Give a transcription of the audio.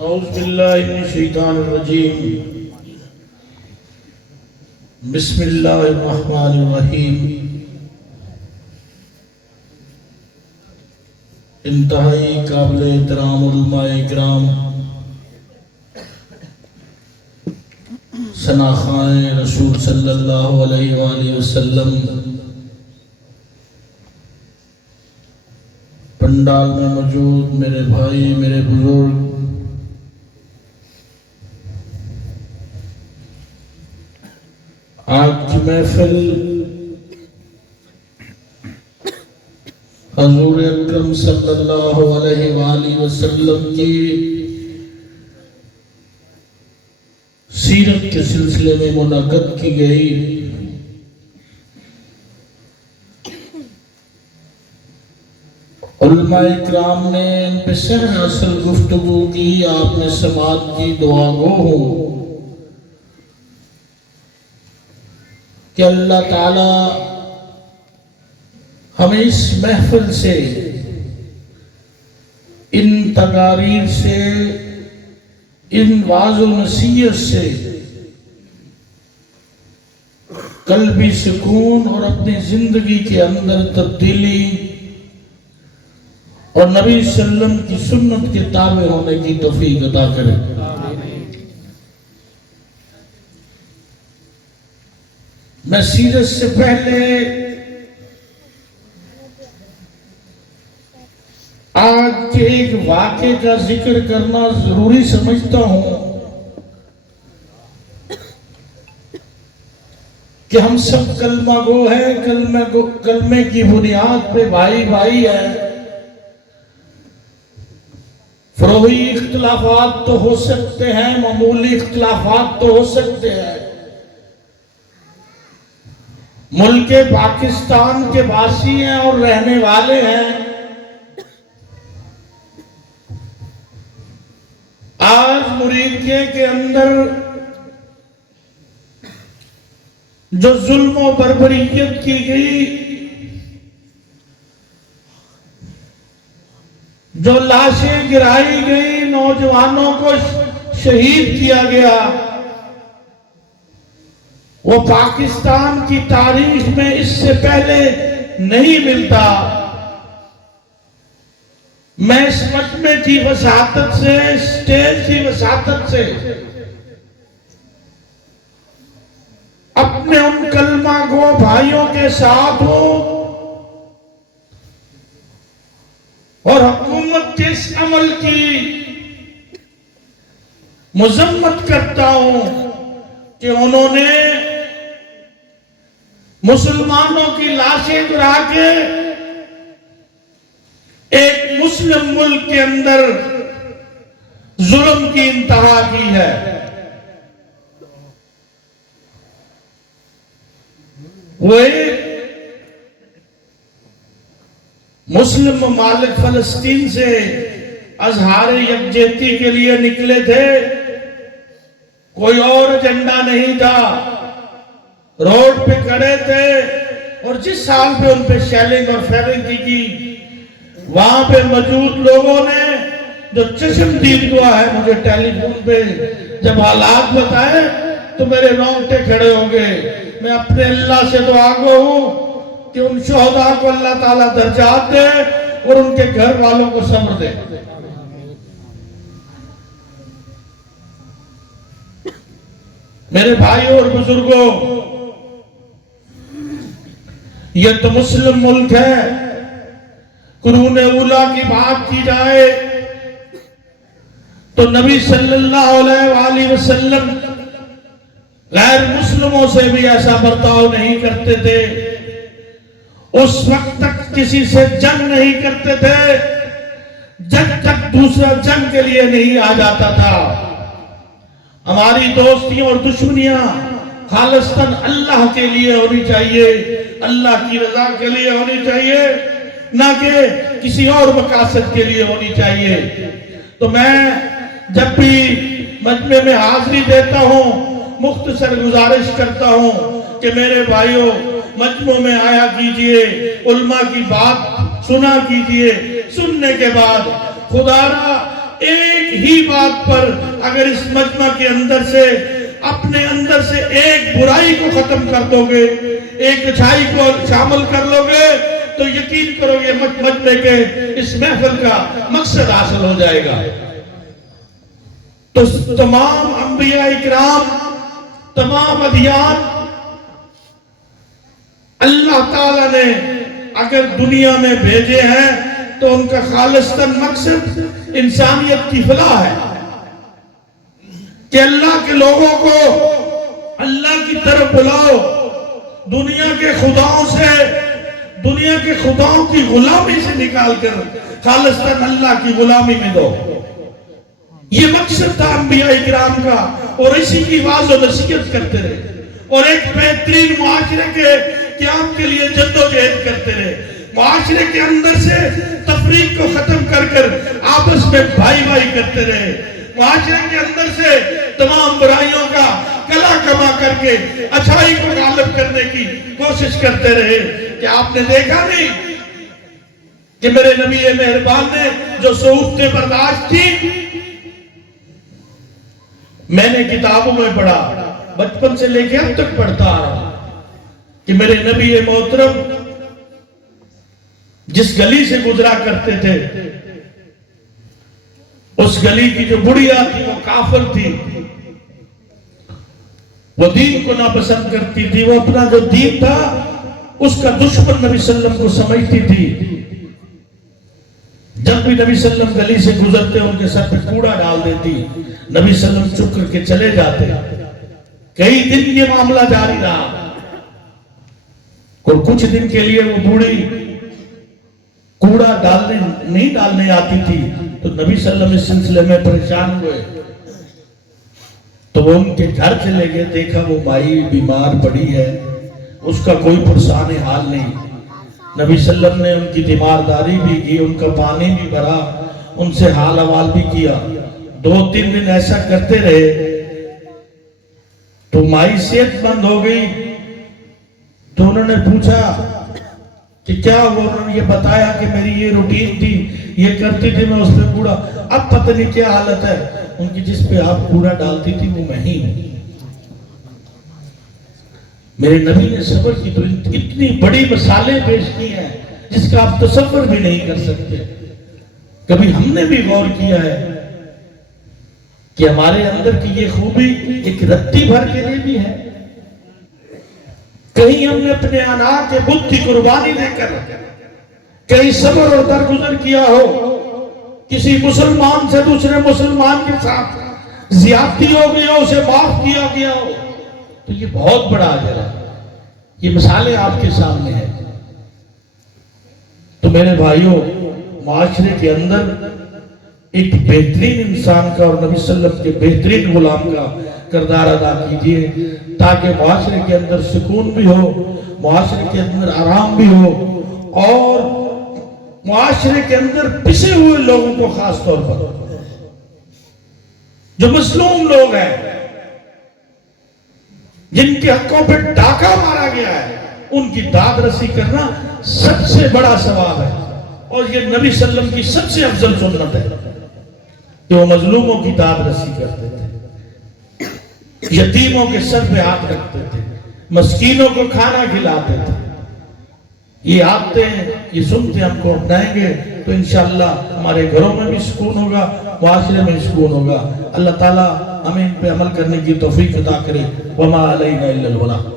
اعوذ باللہ من الشیطان الرجیم بسم اللہ الرحمن الرحیم انتہائی قابل احترام علماء اکرام، شناخائیں رسول صلی اللہ علیہ وآلہ وسلم، پنڈال میں موجود میرے بھائی، میرے بزرگ، آج کی محفل حضور اکرم صلی اللہ علیہ وآلہ وسلم کی سیرت کے سلسلے میں منعقد کی گئی۔ علماء اکرام نے ان پہ سر اصل گفتگو کی، آپ نے سماعت کی، دعا گو ہوں کہ اللہ تعالی ہمیں اس محفل سے، ان تقاریر سے، ان واعظ و نصیحت سے قلبی سکون اور اپنی زندگی کے اندر تبدیلی اور نبی صلی اللہ علیہ وسلم کی سنت کے تابع ہونے کی توفیق عطا کرے۔ میں سیرت سے پہلے آج کے ایک واقعے کا ذکر کرنا ضروری سمجھتا ہوں کہ ہم سب کلمہ گو ہیں، کلمے کی بنیاد پہ بھائی بھائی ہیں۔ فروعی اختلافات تو ہو سکتے ہیں، معمولی اختلافات تو ہو سکتے ہیں۔ ملک پاکستان کے باسی ہیں اور رہنے والے ہیں۔ آج مریدیے کے اندر جو ظلم و بربریت کی گئی، جو لاشیں گرائی گئی، نوجوانوں کو شہید کیا گیا، وہ پاکستان کی تاریخ میں اس سے پہلے نہیں ملتا۔ میں اس مجمع کی وساطت سے، اسٹیج کی وساطت سے اپنے ان کلمہ گو بھائیوں کے ساتھ ہوں اور حکومت کے اس عمل کی مذمت کرتا ہوں کہ انہوں نے مسلمانوں کی لاشیں گرا کے ایک مسلم ملک کے اندر ظلم کی انتہا کی ہے۔ وہ ایک مسلم ممالک فلسطین سے اظہار یکجہتی کے لیے نکلے تھے، کوئی اور ایجنڈا نہیں تھا، روڈ پہ کھڑے تھے اور جس حال پہ ان پہ شیلنگ اور فائرنگ کی، وہاں پہ موجود لوگوں نے جو چشم دید ہوا ہے، مجھے ٹیلی فون پہ جب حالات بتائے تو میرے رونگٹے کھڑے ہو گئے۔ میں اپنے اللہ سے دعا گو ہوں کہ ان شہداء کو اللہ تعالیٰ درجات دے اور ان کے گھر والوں کو صبر دے۔ میرے بھائیوں اور بزرگوں، یہ تو مسلم ملک ہے۔ قرون اولیٰ کی بات کی جائے تو نبی صلی اللہ علیہ وآلہ وسلم غیر مسلموں سے بھی ایسا برتاؤ نہیں کرتے تھے، اس وقت تک کسی سے جنگ نہیں کرتے تھے جب تک دوسرا جنگ کے لیے نہیں آ جاتا تھا۔ ہماری دوستیاں اور دشمنیاں خالصتاً اللہ کے لیے ہونی چاہیے، اللہ کی رضا کے لیے ہونی چاہیے، نہ کہ کسی اور مقاصد کے لیے ہونی چاہیے۔ تو میں جب بھی مجمع میں حاضری دیتا ہوں، مختصر گزارش کرتا ہوں کہ میرے بھائیوں، مجمع میں آیا کیجئے، علماء کی بات سنا کیجئے، سننے کے بعد خدا را ایک ہی بات پر اگر اس مجمع کے اندر سے اپنے اندر سے ایک برائی کو ختم کر دو گے، ایک اچھائی کو شامل کر لو گے، تو یقین کرو گے مجمع کے اس محفل کا مقصد حاصل ہو جائے گا۔ تو تمام انبیاء اکرام، تمام ادیان، اللہ تعالیٰ نے اگر دنیا میں بھیجے ہیں تو ان کا خالصتاً مقصد انسانیت کی فلاح ہے، کہ اللہ کے لوگوں کو اللہ کی طرف بلاؤ، دنیا کے خداؤں سے، دنیا کے خداؤں کی غلامی سے نکال کر خالصتاً اللہ کی غلامی میں دو۔ یہ مقصد تھا انبیاء اکرام کا، اور اسی کی واضح و نصیحت کرتے رہے، اور ایک بہترین معاشرے کے قیام کے لیے جدوجہد کرتے رہے، معاشرے کے اندر سے تفریق کو ختم کر کر آپس میں بھائی بھائی کرتے رہے، معاشرے کے اندر سے تمام برائیوں کا کلا کما کر کے اچھائی کو غالب کرنے کی کوشش کرتے رہے۔ کہ آپ نے دیکھا نہیں کہ میرے نبی مہربان نے جو صعوبتیں برداشت کی، میں نے کتابوں میں پڑھا، بچپن سے لے کے اب تک پڑھتا آ رہا، کہ میرے نبی محترم جس گلی سے گزرا کرتے تھے، اس گلی کی جو بڑھیا تھی وہ کافر تھی، وہ دین کو ناپسند کرتی تھی، وہ اپنا جو دین تھا اس کا دشمن نبی صلی اللہ علیہ وسلم کو سمجھتی تھی۔ جب بھی نبی صلی اللہ علیہ وسلم گلی سے گزرتے ان کے سر پہ کوڑا ڈال دیتی، نبی صلی اللہ علیہ وسلم چپ کر کے چلے جاتے۔ کئی دن یہ معاملہ جاری رہا، اور کچھ دن کے لیے وہ بوڑھی کوڑا نہیں ڈالنے آتی تھی، تو نبی صلی اللہ علیہ وسلم اس سلسلے میں پریشان ہوئے، تو وہ ان کے گھر چلے گئے، دیکھا وہ مائی بیمار پڑی ہے، اس کا کوئی پرسان حال نہیں۔ نبی صلی اللہ علیہ وسلم نے ان کی تیمارداری بھی کی، ان کا پانی بھی بھرا، ان سے حال احوال بھی کیا۔ 2-3 دن ایسا کرتے رہے تو مائی صحت مند ہو گئی، تو انہوں نے پوچھا کہ کیا ہوا؟ انہوں نے یہ بتایا کہ میری یہ روٹین تھی، یہ کرتی تھی میں اس پہ کوڑا، اب پتہ نہیں کیا حالت ہے ان کی، جس پہ آپ کوڑا ڈالتی تھی وہ میں ہی ہوں۔ میرے نبی نے صبر کی تو اتنی بڑی مثالیں پیش کی ہیں جس کا آپ تصور بھی نہیں کر سکتے۔ کبھی ہم نے بھی غور کیا ہے کہ ہمارے اندر کی یہ خوبی ایک رتی بھر کے لیے بھی ہے؟ کہیں ہم نے اپنے انا کے بت کی قربانی دے کر کہیں صبر اور درگزر کیا ہو، کسی مسلمان سے دوسرے مسلمان کے ساتھ زیادتی ہو گئی ہو، اسے معاف کیا گیا ہو، تو یہ بہت بڑا اجر ہے۔ یہ مثالیں آپ کے سامنے ہیں۔ تو میرے بھائیوں، معاشرے کے اندر ایک بہترین انسان کا اور نبی صلی اللہ علیہ وسلم کے بہترین غلام کا کردار ادا کیجئے، تاکہ معاشرے کے اندر سکون بھی ہو، معاشرے کے اندر آرام بھی ہو، اور معاشرے کے اندر پسے ہوئے لوگوں کو خاص طور پر، جو مظلوم لوگ ہیں، جن کے حقوں پہ ڈاکہ مارا گیا ہے، ان کی داد رسی کرنا سب سے بڑا ثواب ہے، اور یہ نبی صلی اللہ علیہ وسلم کی سب سے افضل سنت ہے کہ وہ مظلوموں کی داد رسی کرتے تھے، یتیموں کے سر پہ ہاتھ رکھتے تھے، مسکینوں کو کھانا کھلاتے تھے۔ یہ عادتیں، یہ سنتیں ہم کو اپنائیں گے تو انشاءاللہ ہمارے گھروں میں بھی سکون ہوگا، معاشرے میں سکون ہوگا۔ اللہ تعالیٰ ہمیں ان پہ عمل کرنے کی توفیق عطا کرے۔ وما علینا الا البلاغ۔